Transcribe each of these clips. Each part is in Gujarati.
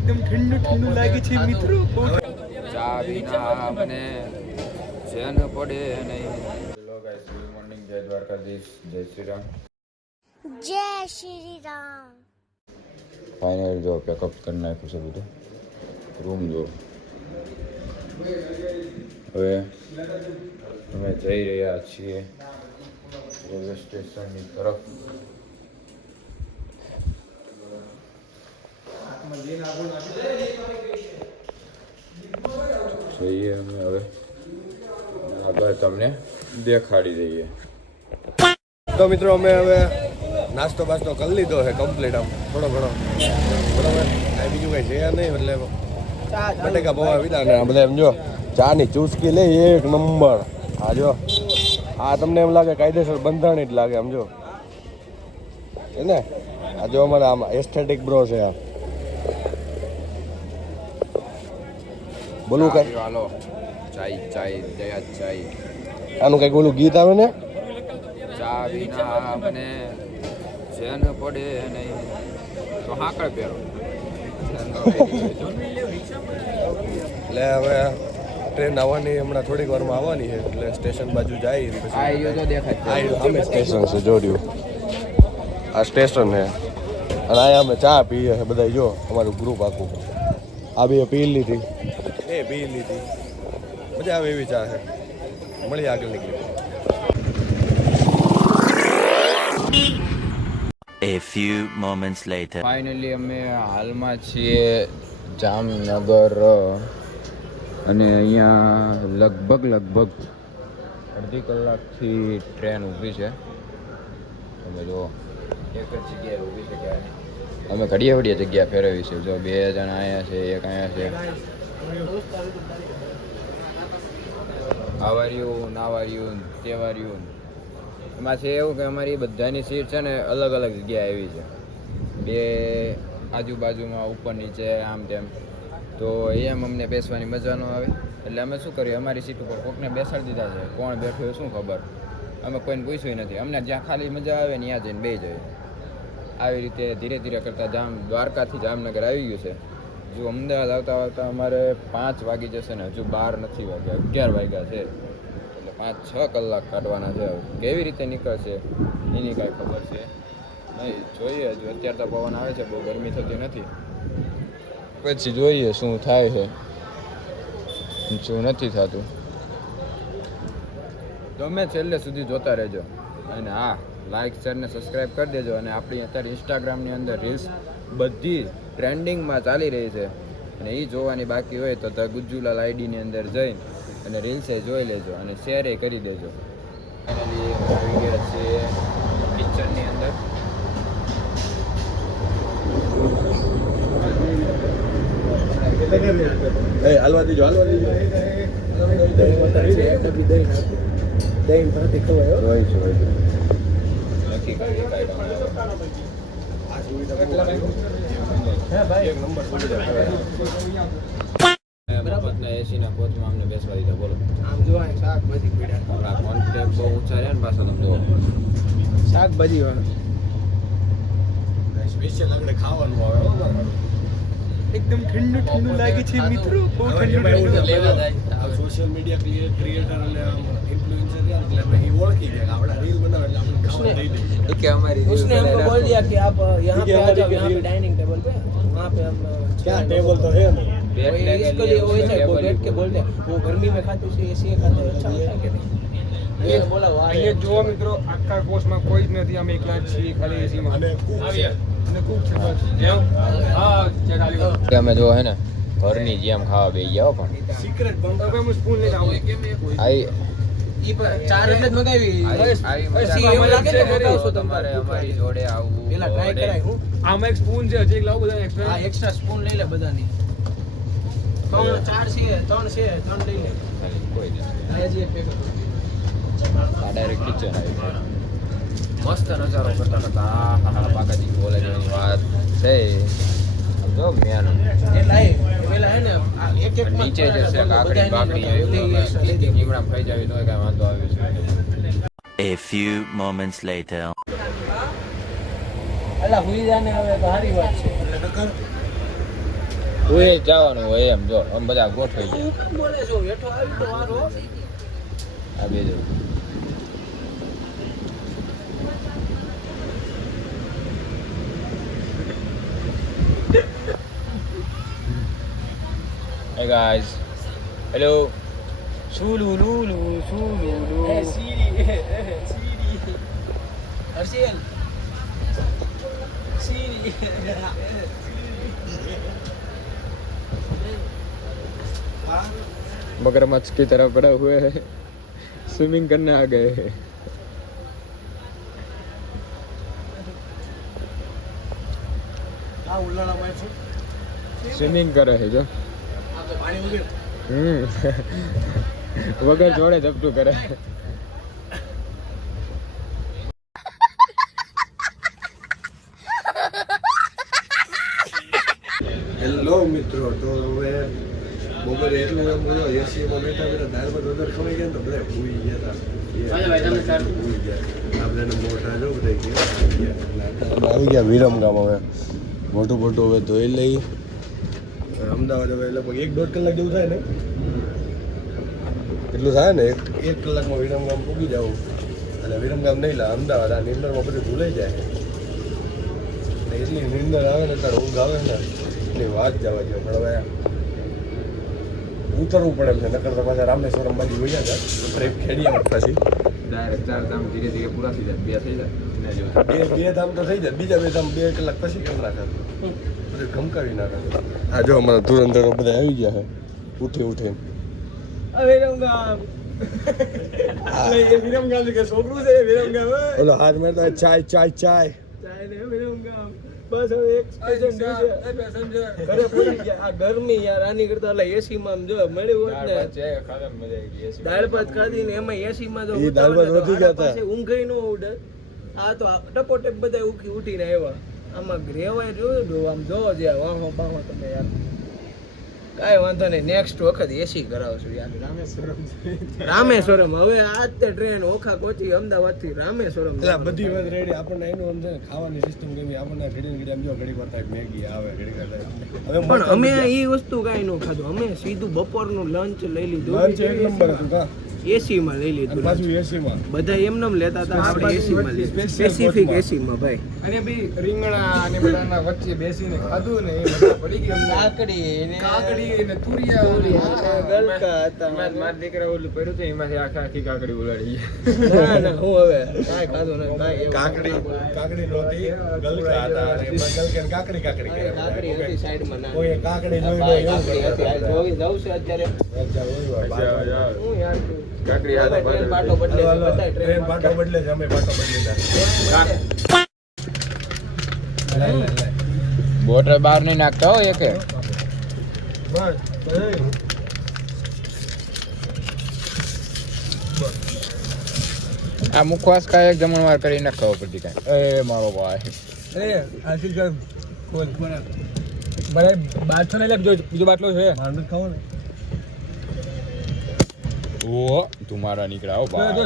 એકદમ ઠંડુ ઠંડુ લાગે છે મિત્રો. ચા વિના મને ચેન પડે નહીં. હેલો ગાઈસ, ગુડ મોર્નિંગ, જય દ્વારકાધીશ, જય શ્રી રામ. જય શ્રી રામ. ફાઇનલ જો પેકઅપ કરી નાખ્યું છે બધું. રૂમ જો હવે અમે જઈ રહ્યા છીએ રેલવે સ્ટેશનની તરફ. જઈએ અમે હવે આગળ તમને દેખાડી દઈએ. તો મિત્રો અમે હવે નાસ્તો બાસ્તો કરી લીધો છે કમ્પ્લીટ, આમ થોડો ઘણો બરાબર. આ બીજું કંઈ છે નહીં, એટલે બટેકા પૌવા વિધા ને બધા એમ જો ચાની ચૂસકી લે એક નંબર. આ જો આ તમને એમ લાગે કાયદેસર બંધાણી જ લાગે, આમ જો છે ને. આ જો અમારા આમ એસ્થેટિક બ્રો છે. આ બોલું કઈ હાલો, ચાય ચાય દયા ચાય. આનું કંઈક ઓલું ગીત આવે ને, ચા વિના મને ચેન પડે નહીં તો હાકળ પહેરો. એટલે હવે ટ્રેન આવવાની હમણાં થોડીક વારમાં આવવાની છે, એટલે સ્ટેશન બાજુ જાય આ એરિયો તો દેખાય. અમે સ્ટેશન છે જોડ્યું, આ સ્ટેશન છે. અને અહીંયા અમે ચા પીએ છીએ બધા, જો અમારું ગ્રુપ આખું. આ બે પી લીધી, એ પી લીધી, મજા આવે એવી ચા છે. મળી આગળ નીકળી. A few moments later. Finally અમે હાલમાં છીએ જામનગર અને અહીંયા લગભગ અડધી કલાકથી ટ્રેન ઊભી છે. તમે જો એક જ જગ્યાએ ઊભી છે કે અમે ઘડીએ ઘડીએ જગ્યા ફેરવી છે. જો 2 જણા અહીંયા છે, એક અહીંયા છે. આવાર્યું નાવાર્યું તેવાર્યું એમાં છે એવું કે અમારી બધાની સીટ છે ને અલગ અલગ જગ્યાએ આવી છે. 2 આજુબાજુમાં ઉપર નીચે આમ તેમ, તો એમ અમને બેસવાની મજા ન આવે. એટલે અમે શું કરીએ, અમારી સીટ ઉપર કોકને બેસાડી દીધા છે. કોણ બેઠું એ શું ખબર, અમે કોઈને પૂછ્યું નથી. અમને જ્યાં ખાલી મજા આવે ને ત્યાં જઈને બેસી જઈએ. આવી રીતે ધીરે ધીરે કરતાં દ્વારકાથી જામનગર આવી ગયું છે. જો અમદાવાદ આવતા અમારે 5 વાગી જશે ને હજુ 12 નથી વાગ્યા, 11 વાગ્યા છે. એટલે 5-6 કલાક કાઢવાના છે. કેવી રીતે નીકળશે એની કાંઈ ખબર છે નહીં. જોઈએ હજુ. અત્યારે તો પવન આવે છે, બહુ ગરમી થતી નથી. પછી જોઈએ શું થાય છે, શું નથી થતું. તમે છેલ્લે સુધી જોતા રહેજો. અને હા, લાઇક શેર ને સબસ્ક્રાઈબ કરી દેજો. અને આપણી અત્યારે ઇન્સ્ટાગ્રામની અંદર રીલ્સ બધી ટ્રેન્ડિંગમાં ચાલી રહી છે, અને એ જોવાની બાકી હોય તો ધ ગુજ્જુલાલ આઈડીની અંદર જઈને અને રીલ્સે જોઈ લેજો અને શેરે કરી દેજો. ફાઇનલી આવી ગયા છીએ પિક્ચરની અંદર. હાલવા દીજો, હાલવા દીજો. એસીના કોચમાં અમને બેસવા દીધા. બોલો, આમ જો શાકભાજી પીડા, આપણા કોન્ટેક્ટ બહુ ઊંચા રહ્યા ને પાછા. તમે જો શાકભાજી સ્પેશિયલ આપણે ખાવાનું આવે, એકદમ ઠંડુ ઠંડુ લાગે છે મિત્રો. બહુ ઠંડુ. સોશિયલ મીડિયા ક્રિએટર અને ઇન્ફ્લુએન્સર રહ્યા, એટલે અમે એ ઓળખી ગયા. આપણા રીલ બનાવે એટલે આપણે ખાવા દઈ દઈએ. કે અમારી उसने हमको बोल दिया कि आप यहाँ पे आ जाओ, यहाँ पे डाइनिंग टेबल पे, वहाँ पे हम क्या टेबल तो है नहीं, इसके लिए वो ऐसा बैठ के बोलते हैं, वो गर्मी में खाते उसे ऐसे खाते हैं, अच्छा होता है कि नहीं? ये बोला वाह, ये जो મિત્રો આખા કોર્સમાં કોઈ જ નથી, અમે એકલા જ છીએ ખાલી એસીમાં. અને ખૂબ છે અને ખૂબ છે બસ. હા ચેક આલ્યો. અમે જો હે ને ઘરની જેમ ખાવા બેસી ગયા. પણ સિક્રેટ બંધ. હવે હું સ્પૂન લઈને આવું. આઈ ઈ પણ 4 એટલે જ મગાવી. આવી પછી એવું લાગે ને મગાવશો તમારે અમારી જોડે આવવું. પેલા ટ્રાય કરાય. હું આમાં એક સ્પૂન છે, હજી એક લાવું બધા એક્સ્ટ્રા. હા એક્સ્ટ્રા સ્પૂન લઈ લે બધાની. 4 છે, 3 છે, 3 લઈ લે. કોઈ નહીં. આ હજી એક પેકેટ. આ ડાયરેક્ટ કિચન આવી ગયું. મસ્ત નજારો કરતા બાકાજી બોલે જેની વાત છે. જો મેન એટલે પેલા હે ને એક એક નીચે જશે કાકડી બાકડી રીંગણા ખાઈ જાવી તો કાંઈ વાંધો આવે છે. A few moments later. અલા હુઈ જાને હવે તો સારી વાત છે. તું એ જવાનું હોય એમ જો આમ બધા ગોઠવાઈ ગયા બોલે છો હેઠો આવી તો વારો આ બે જો Hey guys, hello. Sululu, sululu. Siri. Arsil. Siri. मगरमच्छ की तरह पड़ा हुए है स्विमिंग करने आ गए हैं स्विमिंग कर रहे जो वगर जोड़े झपटू करे હેલો મિત્રો તો હવે બપોરે એટલું એમ બધો એસીમાં બેઠા બેઠા દાળ ભાત વગર ખવાઈ ગયા ને તો બધા ભૂઈ ગયા હતા ભૂઈ ગયા આપણે મોટા જો બધા આવી ગયા વિરમગામ હવે મોટું મોટું હવે ધોઈ લઈ અમદાવાદ હવે લગભગ 1-1.5 કલાક જેવું થાય ને એટલું થાય ને એક કલાકમાં વિરમગામ પૂગી જવું અને વિરમગામ નહીં લા અમદાવાદ આ નિંદરમાં બધું ભૂલાઈ જાય ને એટલી નિંદર આવે ને ત્યારે ઊંઘ આવે ને એટલી વાત જવા જોઈએ પણ હવે ઉતરવું પડે એમ છે નકર તો પાછા રામેશ્વરમ બાજુ વયા જાય ટ્રેપ ખેડીએ પછી डायरेक्ट 4 धाम धीरे धीरे पूरा थी जाए 2 થઈ જાય બે ધામ તો થઈ જાય બીજા 2 ધામ 2 કલાક પછી કેમ નાખે બધું ઘમકાવી નાખે આ જો અમારા ધુરંધરો બધા આવી ગયા છે ઉઠી વિરમગામ વિરમગામ કે છોકરું છે વિરમગામ ઓલો હાથ મારતા ચાય ચાય ચાય ચાય ને વિરમગામ બસ હવે એક સ્ટેશન પેસેન્જર ઘરે પહોંચી ગયા આ ગરમી યાર આની કરતા એટલે એસી માં જો મળ્યું હોત ને દાળ ભાત ખાધી ને એમાં એસી માં જો ઈ દાળ ભાત વધી ગયા હતા. પછી ઊંઘઈ નો ઉડે આ તો ટપોટપ બધા ઉઠીને આવ્યા આમાં રેવાય જોયું આમ જો જે વાહો બાહો તમે યાર કાંઈ વાંધો નહીં નેક્સ્ટ વખત એસી કરાવશું યાર રામેશ્વરમ હવે આજ તે ટ્રેન ઓખા કોચી અમદાવાદ થી રામેશ્વરમ એટલે બધી વાત રેડી આપણને એનું આમ છે ને ખાવાની સિસ્ટમ કેવી આપણને ઘડી ઘડી આમ જો ઘડી વાર થાય મેગી આવે ઘડી વાર થાય હવે પણ અમે એ વસ્તુ કાંઈ ન ખાધું અમે સીધું બપોરનું લંચ લઈ લીધું લંચ એક નંબર હતું કા એસી માં લઈ અને લીધું પાછું એસીમાં બધા એમનેમ લેતા હતા આપણે એસી માં સ્પેસિફિક એસી માં ભાઈ અને બી રીંગણા અને બધાના વચ્ચે બેસીને ખાધું ને એ મજા પડી ગઈ અમને. કાકડી ને તુરિયા ગલકા હતા મારા દીકરા ઓલું પડ્યું છે એમાંથી આખી કાકડી ઉલાડી ના ના હું હવે કાંઈ ખાધું નહીં કાંઈ એવું. કાકડી નહોતી ગલકા હતા અને એમાં ગલકા ને કાકડી કાકડી કાંઈ કાકડી હતી સાઈડમાં ના કોઈ કાકડી જોઈ લે એવું કાકડી હતી આ જોઈ જાઉં છે અત્યારે હું યાર કાકડી હવે ટ્રેન પાટો બદલે છે બધાય ટ્રેન ટ્રેન પાટો બદલે છે અમે પાટો બદલી બોટલ બહાર નહીં નાખતા હો એકે આ મુખવાસ કા એક જમણવાર કરી નાખવો પડતી કાંઈ એ મારો ભાઈ આશીષ ભાઈ ખોલ બરાબર બાટલો નહીં લાગજો બીજો બાટલો છે મારે ખાવો ને ઓ તું મારા નીકળ્યા હો ભાઈ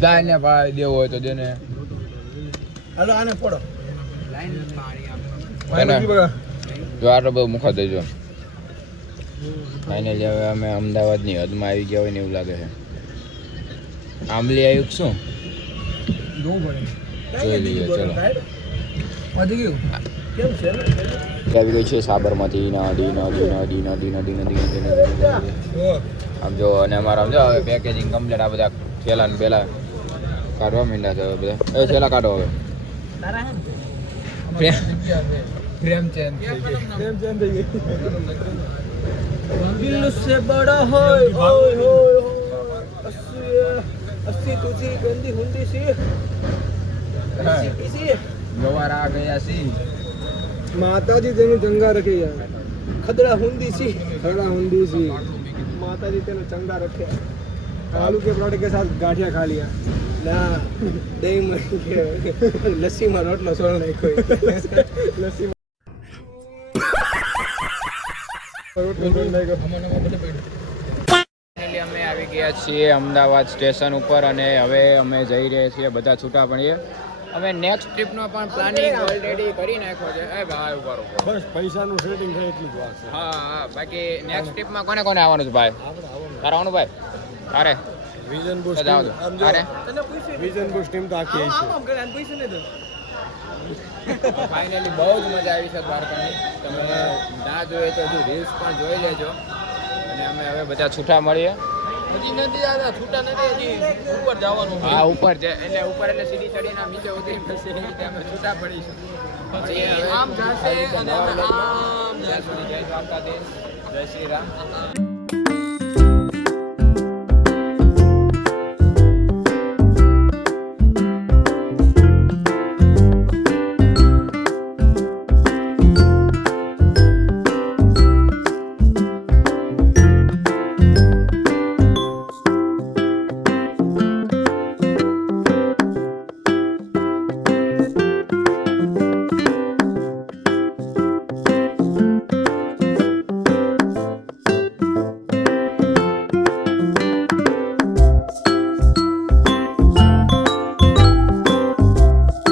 દાને ભાઈ દેવો હોય તો દેને હાલો આને ફોડો જો આટલો બધો મુખા દેજો ફાઇનલી હવે અમે અમદાવાદની હદમાં આવી ગયા હોય ને એવું લાગે છે આંબલી આવ્યું કે શું જોઈ લઈએ ચલો વધી ગયું કેમ છે આવી ગઈ છે સાબરમતી નદી નદી નદી નદી નદી નદી નદી નદી આમ જો અને અમારા આમ જો હવે પેકેજિંગ કમ્પ્લીટ આ બધા થેલા ને પેલા કાઢવા માંડ્યા છે હવે બધા એ થેલા કાઢો હવે પ્રેમ ચેન થઈ ગઈ દિલ સે બડા હોય હોય હોય અસ્સી તુજી ગંદી હુંદી સી કિસી ગવાર આ ગયા સી માતાજી તેનું ચંગા રખે યાર ખદડા હુંદી સી खड़ा हुंदी सी माताजी तेनु चंगा रखे आलू के पराठे के साथ गाठिया खा लिया ના દહીં માં લસ્સી માં રોટલો સોળ નાખ્યો लस्सी रोटी नहीं ફાઇનલી અમે આવી ગયા છીએ અમદાવાદ સ્ટેશન ઉપર અને હવે અમે જઈ રહ્યા છીએ બધા છૂટા પડીએ. અમે નેક્સ્ટ ટ્રીપનો પણ પ્લાનિંગ ઓલરેડી કરી નાખ્યો છે. એ ભાઈ ઉપર બસ પૈસાનું સેટિંગ થાય એટલી જ વાત છે. હા બાકી નેક્સ્ટ ટ્રીપમાં કોને કોને આવવાનું છે ભાઈ? તારે આવવાનું ભાઈ? તારે વિઝન તો બુસ્ટ જાઓ તો. આમ જો તારે વિઝન બુસ્ટ ટીમ તો આખી આવી ફાઇનલી બહુ જ મજા આવી છે દ્વારકાની. તમે ના જોઈએ તો હજુ રીલ્સ પણ જોઈ લેજો. અને અમે હવે બધા છૂટા મળીએ. હજી નથી આવ્યા, છૂટા નથી, હજી ઉપર જવાનું છે. હા ઉપર છે એટલે ઉપર એટલે સીડી ચડીને આમ નીચે ઉતરી પછી એ રીતે અમે છૂટા પડીશું. પછી હવે આમ જાશે અને અમે આમ ત્યાં સુધી જય દ્વારકાધીશ, જય શ્રી રામ.